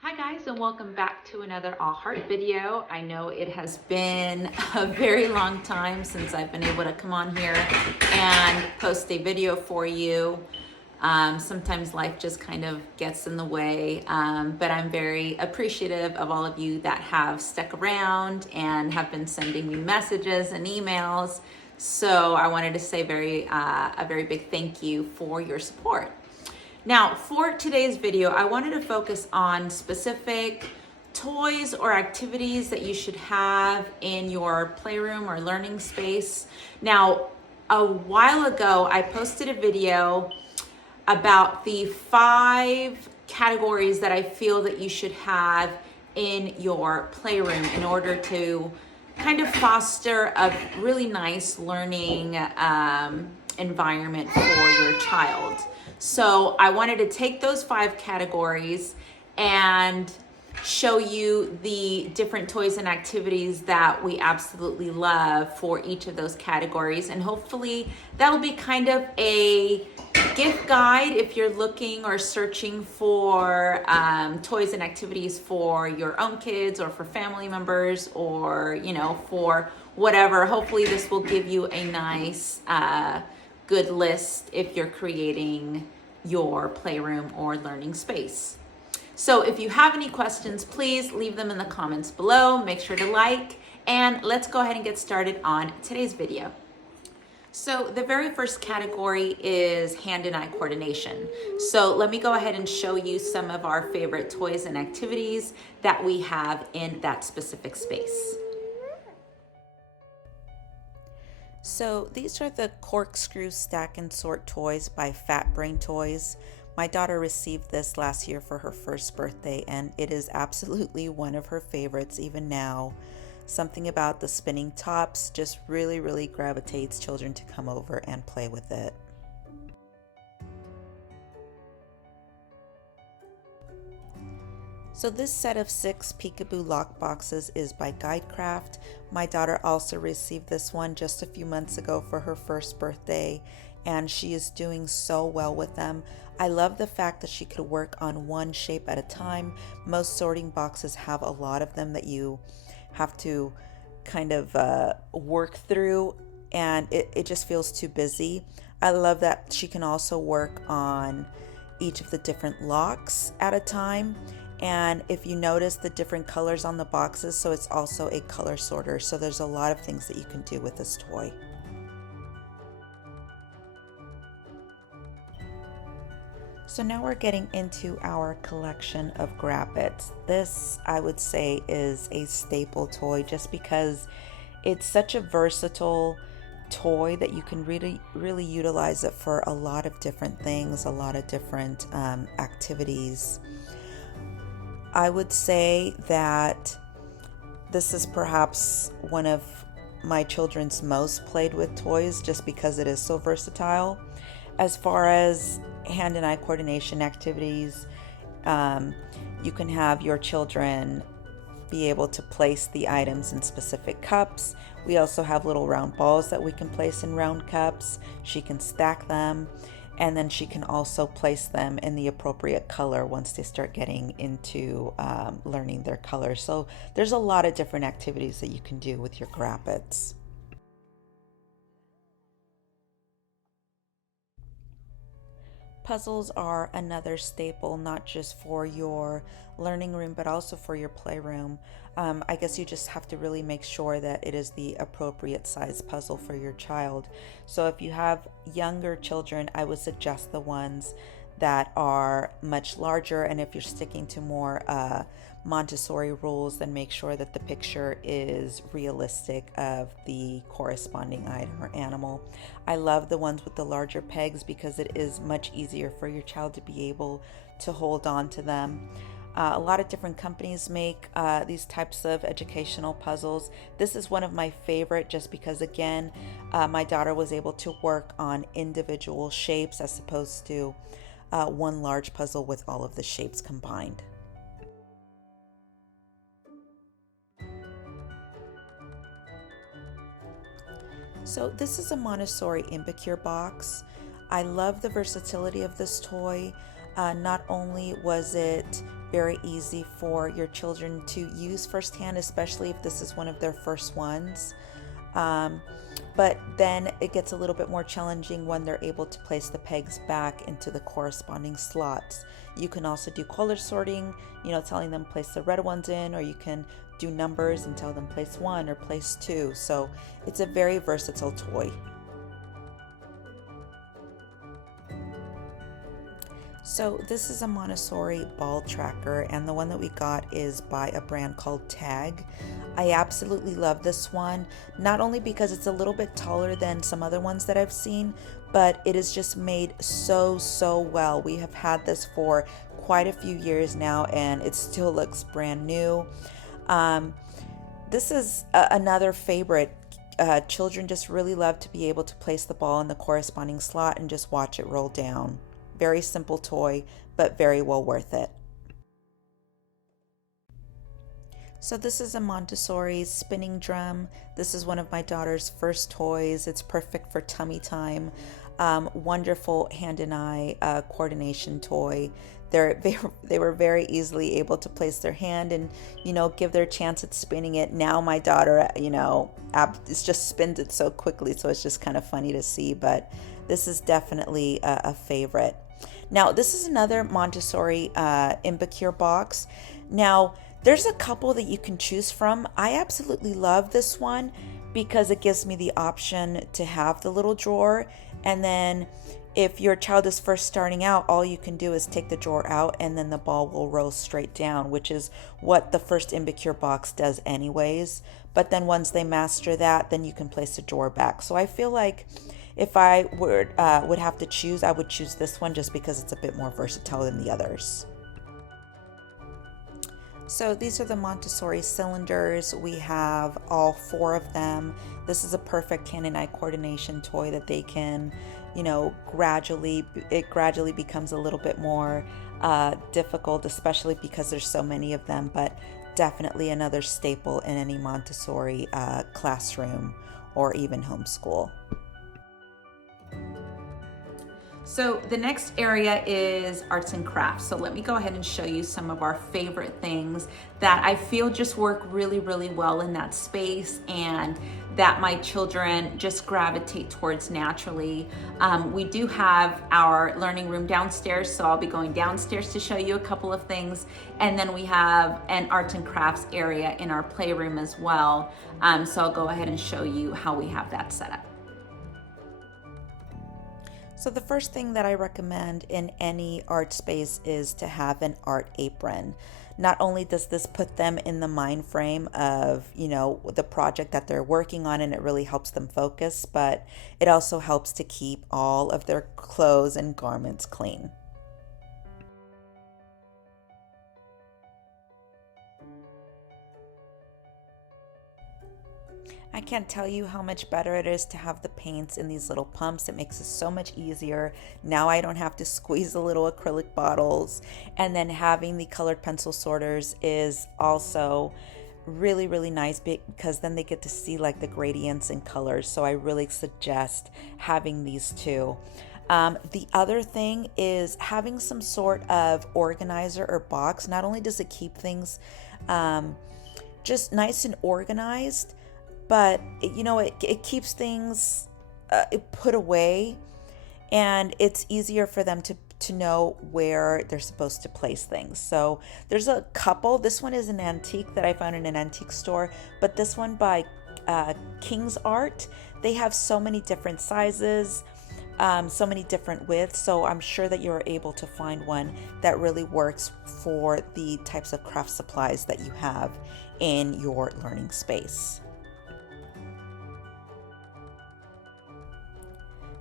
Hi guys, and welcome back to another All Heart video. I know it has been a very long time since I've been able to come on here and post a video for you. Sometimes life just kind of gets in the way, but I'm very appreciative of all of you that have stuck around and have been sending me messages and emails. So I wanted to say a very big thank you for your support. Now, for today's video, I wanted to focus on specific toys or activities that you should have in your playroom or learning space. Now, a while ago, I posted a video about the 5 categories that I feel that you should have in your playroom in order to kind of foster a really nice learning environment for your child. So I wanted to take those 5 categories and show you the different toys and activities that we absolutely love for each of those categories. And hopefully that'll be kind of a gift guide if you're looking or searching for toys and activities for your own kids or for family members or, for whatever. Hopefully this will give you a nice, good list if you're creating your playroom or learning space. So if you have any questions, please leave them in the comments below. Make sure to like, and let's go ahead and get started on today's video. So the very first category is hand and eye coordination. So let me go ahead and show you some of our favorite toys and activities that we have in that specific space. So these are the corkscrew stack and sort toys by Fat Brain Toys. My daughter received this last year for her first birthday, and it is absolutely one of her favorites even now. Something about the spinning tops just really gravitates children to come over and play with it. So this set of 6 peekaboo lock boxes is by Guidecraft. My daughter also received this one just a few months ago for her first birthday, and she is doing so well with them. I love the fact that she could work on one shape at a time. Most sorting boxes have a lot of them that you have to kind of work through, and it just feels too busy. I love that she can also work on each of the different locks at a time. And if you notice the different colors on the boxes, so it's also a color sorter. So there's a lot of things that you can do with this toy. So now we're getting into our collection of Grab-Its. This, I would say, is a staple toy just because it's such a versatile toy that you can really utilize it for a lot of different things, a lot of different activities. I would say that this is perhaps one of my children's most played with toys just because it is so versatile. As far as hand and eye coordination activities, you can have your children be able to place the items in specific cups. We also have little round balls that we can place in round cups. She can stack them, and then she can also place them in the appropriate color once they start getting into learning their colors. So there's a lot of different activities that you can do with your Grab-Its. Puzzles are another staple, not just for your learning room, but also for your playroom. I guess you just have to really make sure that it is the appropriate size puzzle for your child. So if you have younger children, I would suggest the ones that are much larger, and if you're sticking to more Montessori rules, then make sure that the picture is realistic of the corresponding item or animal. I love the ones with the larger pegs because it is much easier for your child to be able to hold on to them. A lot of different companies make these types of educational puzzles. This is one of my favorite just because, again, my daughter was able to work on individual shapes as opposed to one large puzzle with all of the shapes combined. So this is a Montessori Impacure box. I love the versatility of this toy. Not only was it very easy for your children to use firsthand, especially if this is one of their first ones. Um, but then it gets a little bit more challenging when they're able to place the pegs back into the corresponding slots. You can also do color sorting, telling them place the red ones in, or you can do numbers and tell them place 1 or place 2. So it's a very versatile toy. So this is a Montessori ball tracker, and the one that we got is by a brand called Tag. I absolutely love this one, not only because it's a little bit taller than some other ones that I've seen, but it is just made so well. We have had this for quite a few years now, and it still looks brand new. This is another favorite. Children just really love to be able to place the ball in the corresponding slot and just watch it roll down. Very simple toy, but very well worth it. So this is a Montessori spinning drum. This is one of my daughter's first toys. It's perfect for tummy time. Wonderful hand and eye coordination toy. They were very easily able to place their hand and, give their chance at spinning it. Now my daughter, it just spins it so quickly, so it's just kind of funny to see, but this is definitely a favorite. Now, this is another Montessori Imbecure box. Now, there's a couple that you can choose from. I absolutely love this one because it gives me the option to have the little drawer. And then if your child is first starting out, all you can do is take the drawer out and then the ball will roll straight down, which is what the first Imbecure box does anyways. But then once they master that, then you can place the drawer back. So I feel like if I would have to choose, I would choose this one just because it's a bit more versatile than the others. So these are the Montessori cylinders. We have all 4 of them. This is a perfect hand and eye coordination toy that they can, it gradually becomes a little bit more difficult, especially because there's so many of them, but definitely another staple in any Montessori classroom or even homeschool. So the next area is arts and crafts. So let me go ahead and show you some of our favorite things that I feel just work really well in that space and that my children just gravitate towards naturally. We do have our learning room downstairs, so I'll be going downstairs to show you a couple of things. And then we have an arts and crafts area in our playroom as well. So I'll go ahead and show you how we have that set up. So the first thing that I recommend in any art space is to have an art apron. Not only does this put them in the mind frame of, the project that they're working on, and it really helps them focus, but it also helps to keep all of their clothes and garments clean. I can't tell you how much better it is to have the paints in these little pumps. It makes it so much easier. Now I don't have to squeeze the little acrylic bottles. And then having the colored pencil sorters is also really nice because then they get to see like the gradients and colors. So I really suggest having these two. The other thing is having some sort of organizer or box. Not only does it keep things just nice and organized, but it keeps things put away, and it's easier for them to know where they're supposed to place things. So there's a couple. This one is an antique that I found in an antique store, but this one by King's Art, they have so many different sizes, so many different widths, so I'm sure that you're able to find one that really works for the types of craft supplies that you have in your learning space.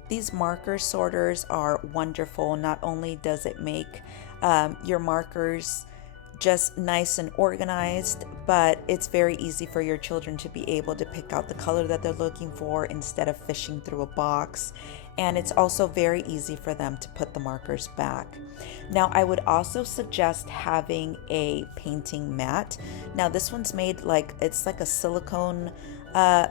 These marker sorters are wonderful. Not only does it make your markers just nice and organized, but it's very easy for your children to be able to pick out the color that they're looking for instead of fishing through a box. And it's also very easy for them to put the markers back. Now, I would also suggest having a painting mat. Now, this one's made it's like a silicone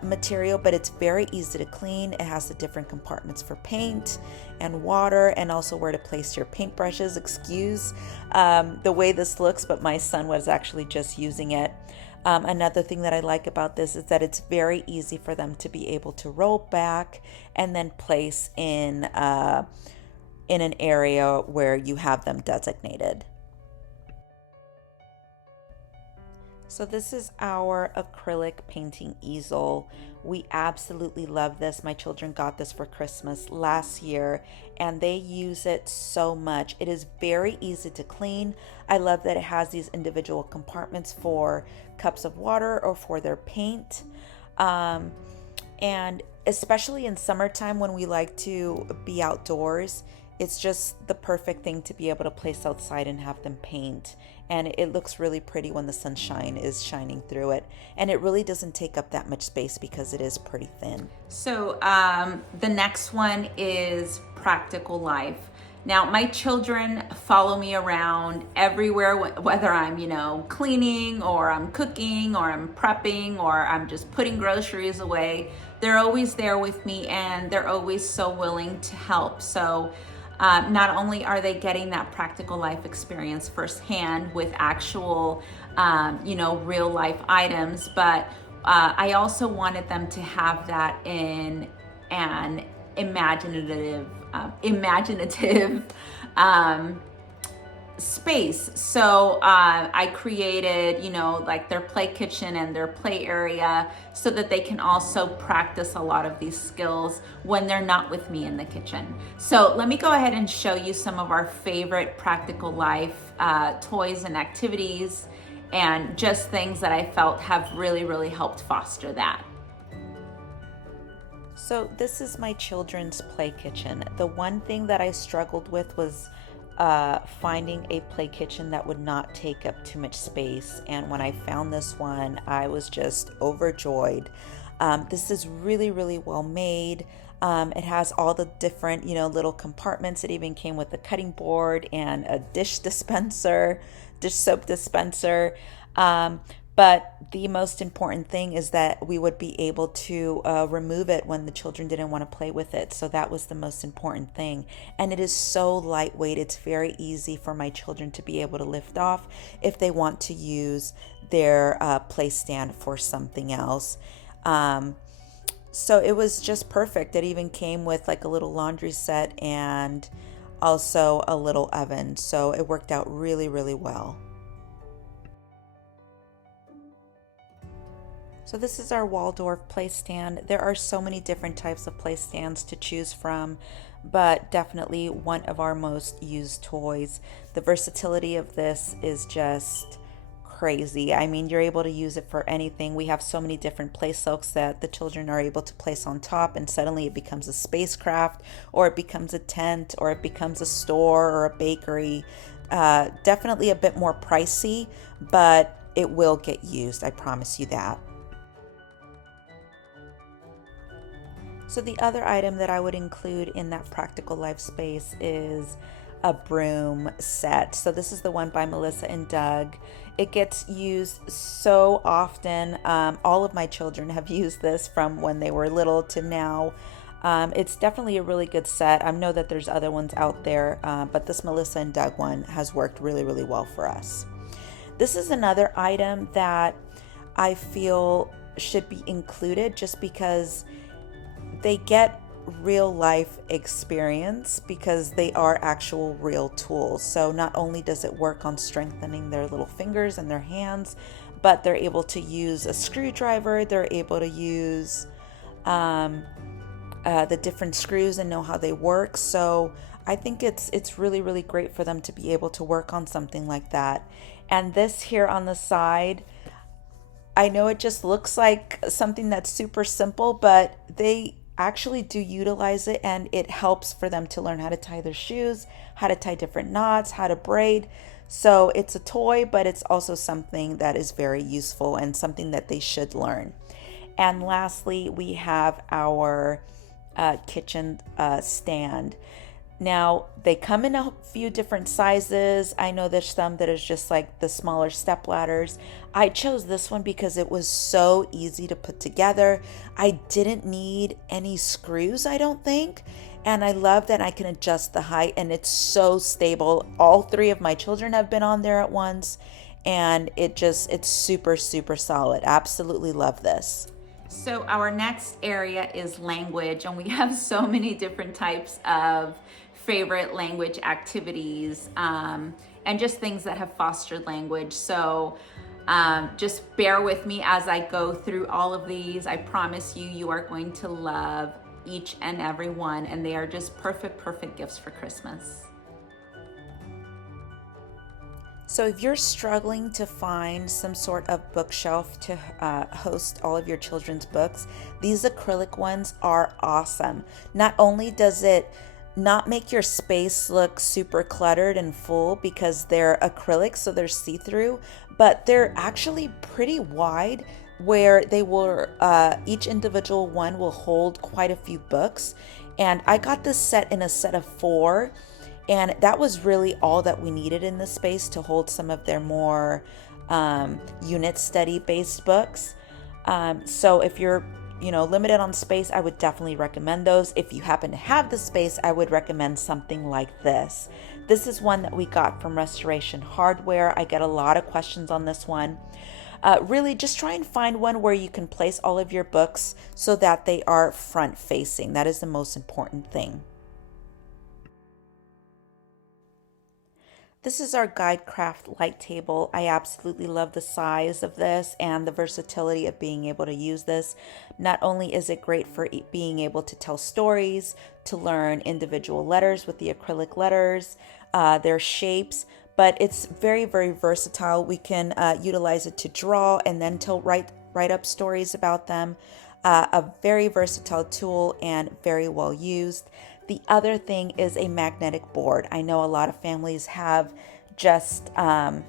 material, but it's very easy to clean. It has the different compartments for paint and water, and also where to place your paintbrushes. Excuse the way this looks, but my son was actually just using it. Another thing that I like about this is that it's very easy for them to be able to roll back and then place in an area where you have them designated. So this is our acrylic painting easel. We absolutely love this. My children got this for Christmas last year and they use it so much. It is very easy to clean. I love that it has these individual compartments for cups of water or for their paint. And especially in summertime when we like to be outdoors, it's just the perfect thing to be able to place outside and have them paint. And it looks really pretty when the sunshine is shining through it. And it really doesn't take up that much space because it is pretty thin. So the next one is practical life. Now, my children follow me around everywhere, whether I'm, cleaning or I'm cooking or I'm prepping or I'm just putting groceries away. They're always there with me and they're always so willing to help. So not only are they getting that practical life experience firsthand with actual, real life items, but I also wanted them to have that in an imaginative space. So I created, like their play kitchen and their play area so that they can also practice a lot of these skills when they're not with me in the kitchen. So let me go ahead and show you some of our favorite practical life toys and activities and just things that I felt have really, really helped foster that. So this is my children's play kitchen. The one thing that I struggled with was finding a play kitchen that would not take up too much space. And when I found this one, I was just overjoyed. This is really, really well made. It has all the different, little compartments. It even came with a cutting board and a dish soap dispenser. But the most important thing is that we would be able to remove it when the children didn't want to play with it. So that was the most important thing. And it is so lightweight. It's very easy for my children to be able to lift off if they want to use their play stand for something else. So it was just perfect. It even came with like a little laundry set and also a little oven. So it worked out really, really well. So this is our Waldorf play stand. There are so many different types of play stands to choose from, but definitely one of our most used toys. The versatility of this is just crazy. I mean, you're able to use it for anything. We have so many different play silks that the children are able to place on top, and suddenly it becomes a spacecraft, or it becomes a tent, or it becomes a store or a bakery. Definitely a bit more pricey, but it will get used. I promise you that. So the other item that I would include in that practical life space is a broom set. So this is the one by Melissa and Doug. It gets used so often. All of my children have used this from when they were little to now. It's definitely a really good set. I know that there's other ones out there, but this Melissa and Doug one has worked really, really well for us. This is another item that I feel should be included just because they get real life experience because they are actual real tools. So not only does it work on strengthening their little fingers and their hands, but they're able to use a screwdriver. They're able to use the different screws and know how they work. So I think it's really, really great for them to be able to work on something like that. And this here on the side, I know it just looks like something that's super simple, but they actually do utilize it, and it helps for them to learn how to tie their shoes, how to tie different knots, how to braid. So it's a toy, but it's also something that is very useful and something that they should learn. And lastly, we have our kitchen stand. Now, they come in a few different sizes. I know there's some that is just like the smaller step ladders. I chose this one because it was so easy to put together. I didn't need any screws, I don't think. And I love that I can adjust the height and it's so stable. All three of my children have been on there at once and it's super, super solid. Absolutely love this. So our next area is language, and we have so many different types of favorite language activities, and just things that have fostered language. So just bear with me as I go through all of these. I promise you, you are going to love each and every one, and they are just perfect, perfect gifts for Christmas. So if you're struggling to find some sort of bookshelf to host all of your children's books, these acrylic ones are awesome. Not only does it not make your space look super cluttered and full because they're acrylic, so they're see-through, but they're actually pretty wide where they will, each individual one will hold quite a few books. And I got this set in a set of 4. And that was really all that we needed in the space to hold some of their more unit study based books. So if you're, limited on space, I would definitely recommend those. If you happen to have the space, I would recommend something like this. This is one that we got from Restoration Hardware. I get a lot of questions on this one. Really, just try and find one where you can place all of your books so that they are front facing. That is the most important thing. This is our GuideCraft light table. I absolutely love the size of this and the versatility of being able to use this. Not only is it great for being able to tell stories, to learn individual letters with the acrylic letters, their shapes, but it's very, very versatile. We can utilize it to draw and then to write up stories about them. A very versatile tool and very well used. The other thing is a magnetic board. I know a lot of families have just a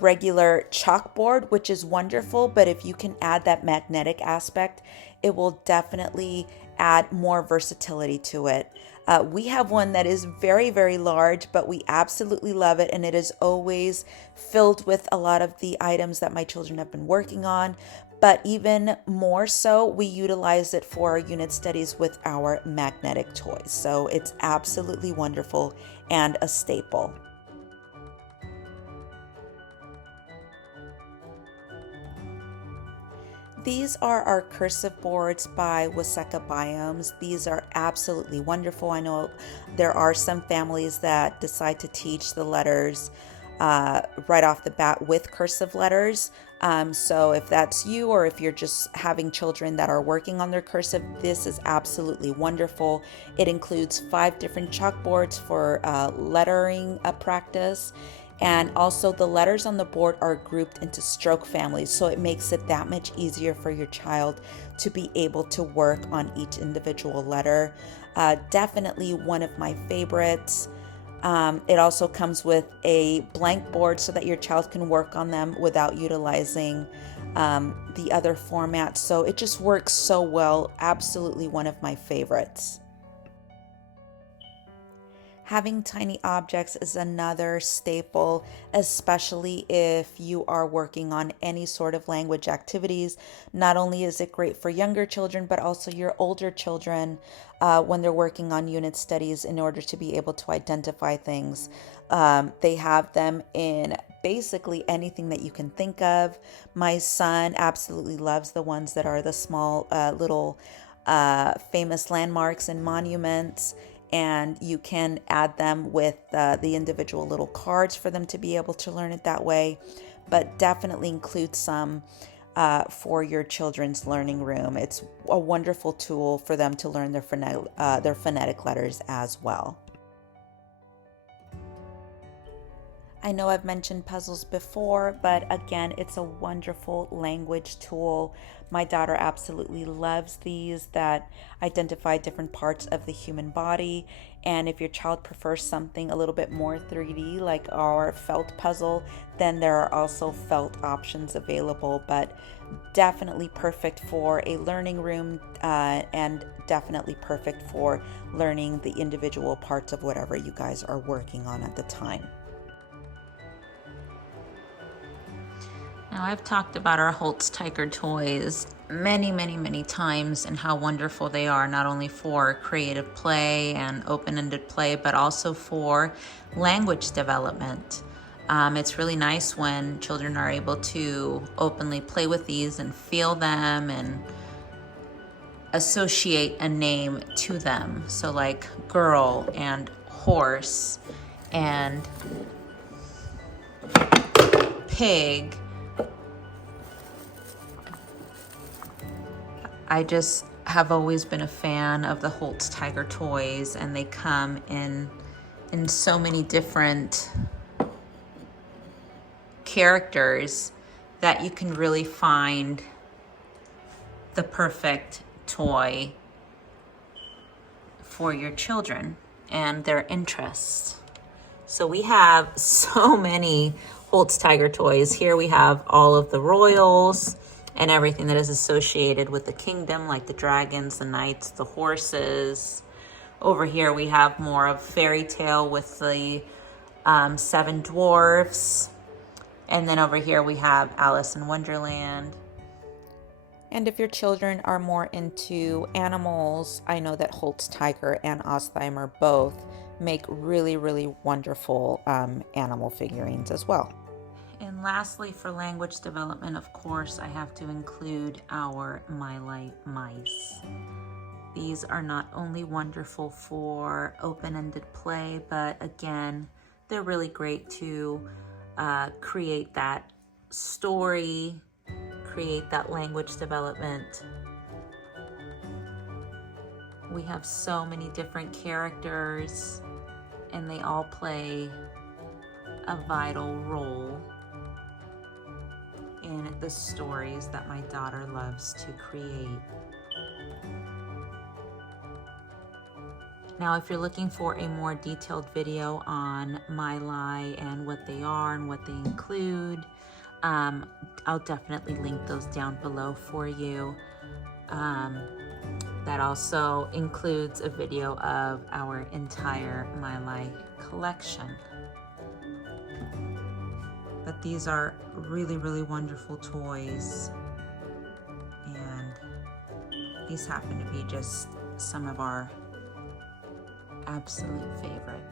regular chalkboard, which is wonderful, but if you can add that magnetic aspect, it will definitely add more versatility to it. We have one that is very, very large, but we absolutely love it, and it is always filled with a lot of the items that my children have been working on. But even more so, we utilize it for our unit studies with our magnetic toys. So it's absolutely wonderful and a staple. These are our cursive boards by Waseka Biomes. These are absolutely wonderful. I know there are some families that decide to teach the letters right off the bat with cursive letters. So if that's you, or if you're just having children that are working on their cursive, this is absolutely wonderful. It includes 5 different chalkboards for lettering practice. And also the letters on the board are grouped into stroke families, so it makes it that much easier for your child to be able to work on each individual letter. Definitely one of my favorites. It also comes with a blank board so that your child can work on them without utilizing the other formats. So it just works so well. Absolutely one of my favorites. Having tiny objects is another staple, especially if you are working on any sort of language activities. Not only is it great for younger children, but also your older children when they're working on unit studies in order to be able to identify things. They have them in basically anything that you can think of. My son absolutely loves the ones that are the small little famous landmarks and monuments. And you can add them with the individual little cards for them to be able to learn it that way. But definitely include some for your children's learning room. It's a wonderful tool for them to learn their phonetic letters as well. I know I've mentioned puzzles before, but again, it's a wonderful language tool. My daughter absolutely loves these that identify different parts of the human body, And if your child prefers something a little bit more 3D, like our felt puzzle, then there are also felt options available, but definitely perfect for a learning room, and definitely perfect for learning the individual parts of whatever you guys are working on at the time. Now, I've talked about our Holtz Tiger toys many times and how wonderful they are, not only for creative play and open-ended play, but also for language development. It's really nice when children are able to openly play with these and feel them and associate a name to them. So like girl and horse and pig. I just have always been a fan of the Holtz Tiger toys, and they come in so many different characters that you can really find the perfect toy for your children and their interests. So we have so many Holtz Tiger toys. Here we have all of the royals and everything that is associated with the kingdom, like the dragons, the knights, the horses. Over here we have more of fairy tale with the 7 dwarfs. And then over here we have Alice in Wonderland. And if your children are more into animals, I know that Holtz Tiger and Ostheimer both make really wonderful animal figurines as well. And lastly, for language development, of course, I have to include our My Light mice. These are not only wonderful for open-ended play, but again, they're really great to create that story, create that language development. We have so many different characters, and they all play a vital role in the stories that my daughter loves to create. Now, if you're looking for a more detailed video on MyLi and what they are and what they include, I'll definitely link those down below for you. That also includes a video of our entire MyLi collection. But these are really wonderful toys, and these happen to be just some of our absolute favorite.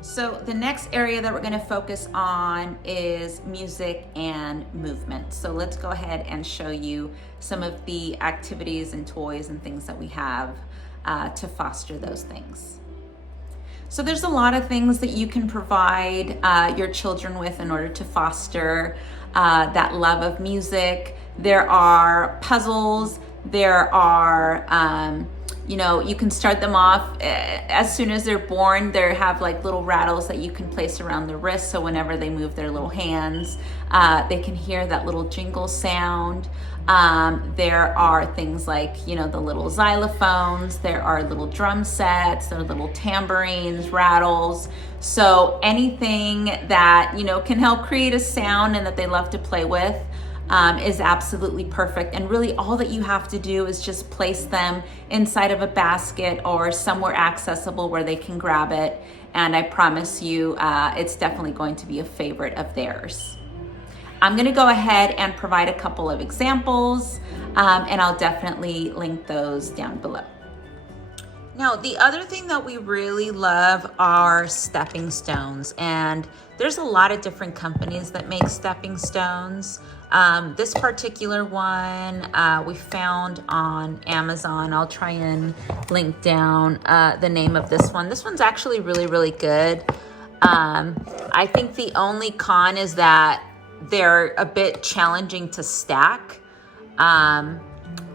So the next area that we're going to focus on is music and movement. So let's go ahead and show you some of the activities and toys and things that we have to foster those things. So there's a lot of things that you can provide your children with in order to foster that love of music. There are puzzles, there are, you can start them off as soon as they're born. They have like little rattles that you can place around their wrists, so whenever they move their little hands, they can hear that little jingle sound. There are things like, the little xylophones, there are little drum sets, there are little tambourines, rattles. So anything that, can help create a sound and that they love to play with is absolutely perfect. And really all that you have to do is just place them inside of a basket or somewhere accessible where they can grab it. And I promise you, it's definitely going to be a favorite of theirs. I'm going to go ahead and provide a couple of examples, and I'll definitely link those down below. Now, the other thing that we really love are stepping stones, and there's a lot of different companies that make stepping stones. This particular one we found on Amazon. I'll try and link down the name of this one. This one's actually really good. I think the only con is that they're a bit challenging to stack.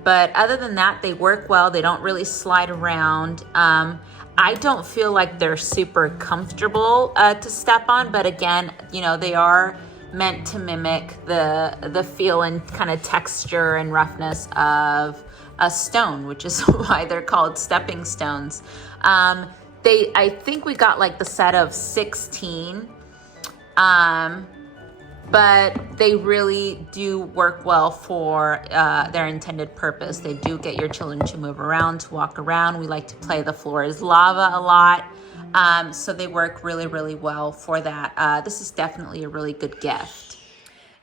But other than that, they work well. They don't really slide around. I don't feel like they're super comfortable to step on, but again, they are meant to mimic the feel and kind of texture and roughness of a stone, which is why they're called stepping stones. I think we got like the set of 16, but they really do work well for their intended purpose. They do get your children to move around, to walk around. We like to play the floor is lava a lot. So they work really, really well for that. This is definitely a really good gift.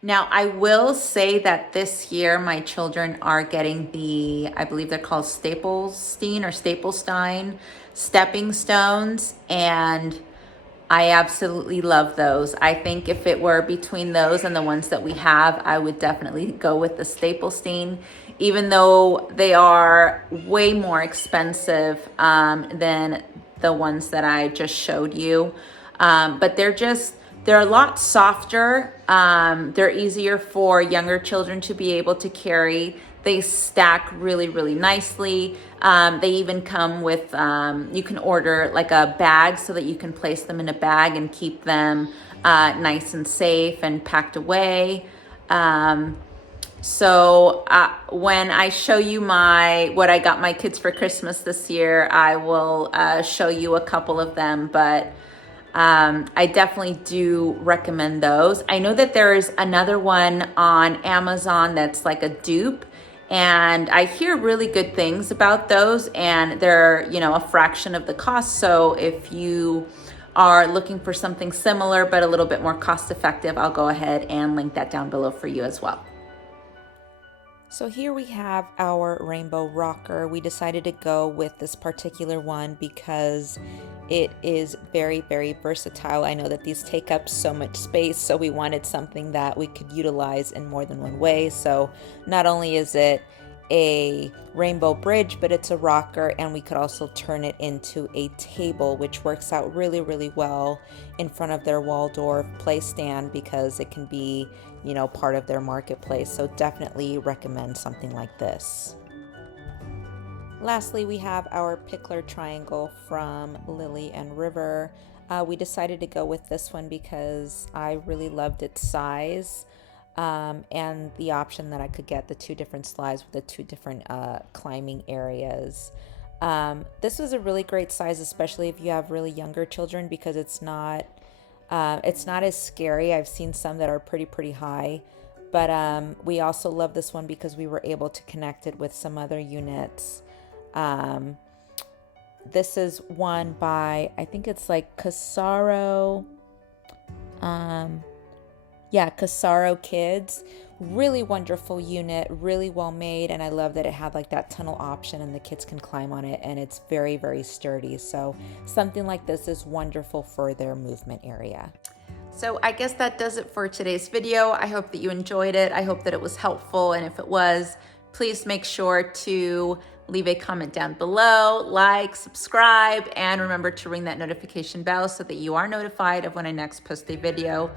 Now, I will say that this year my children are getting the, I believe they're called Stapelstein stepping stones, and I absolutely love those. I think if it were between those and the ones that we have, I would definitely go with the Stapelstein, even though they are way more expensive than the ones that I just showed you. But they're a lot softer. They're easier for younger children to be able to carry. They stack really, really nicely. They even come with, you can order like a bag so that you can place them in a bag and keep them nice and safe and packed away. So when I show you what I got my kids for Christmas this year, I will show you a couple of them, but I definitely do recommend those. I know that there is another one on Amazon that's like a dupe, and I hear really good things about those, and they're, a fraction of the cost. So if you are looking for something similar but a little bit more cost effective, I'll go ahead and link that down below for you as well. So here we have our rainbow rocker. We decided to go with this particular one because it is very, very versatile. I know that these take up so much space, so we wanted something that we could utilize in more than one way. So not only is it a rainbow bridge, but it's a rocker, and we could also turn it into a table, which works out really, really well in front of their Waldorf play stand because it can be, part of their marketplace. So definitely recommend something like this. Lastly, we have our pickler triangle from Lily and River. We decided to go with this one because I really loved its size. And the option that I could get the 2 different slides with the 2 different climbing areas. This was a really great size, especially if you have really younger children, because it's not as scary. I've seen some that are pretty high, but we also love this one because we were able to connect it with some other units. This is one by, I think it's like Casaro. Casaro Kids. Really wonderful unit, really well made, and I love that it had like that tunnel option and the kids can climb on it, and it's very, very sturdy. So something like this is wonderful for their movement area. So I guess that does it for today's video. I hope that you enjoyed it. I hope that it was helpful, and if it was, please make sure to leave a comment down below, like, subscribe, and remember to ring that notification bell so that you are notified of when I next post a video.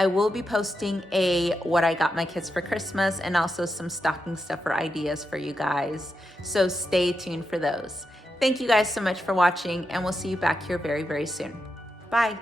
I will be posting a what I got my kids for Christmas and also some stocking stuffer ideas for you guys. So stay tuned for those. Thank you guys so much for watching, and we'll see you back here very, very soon. Bye.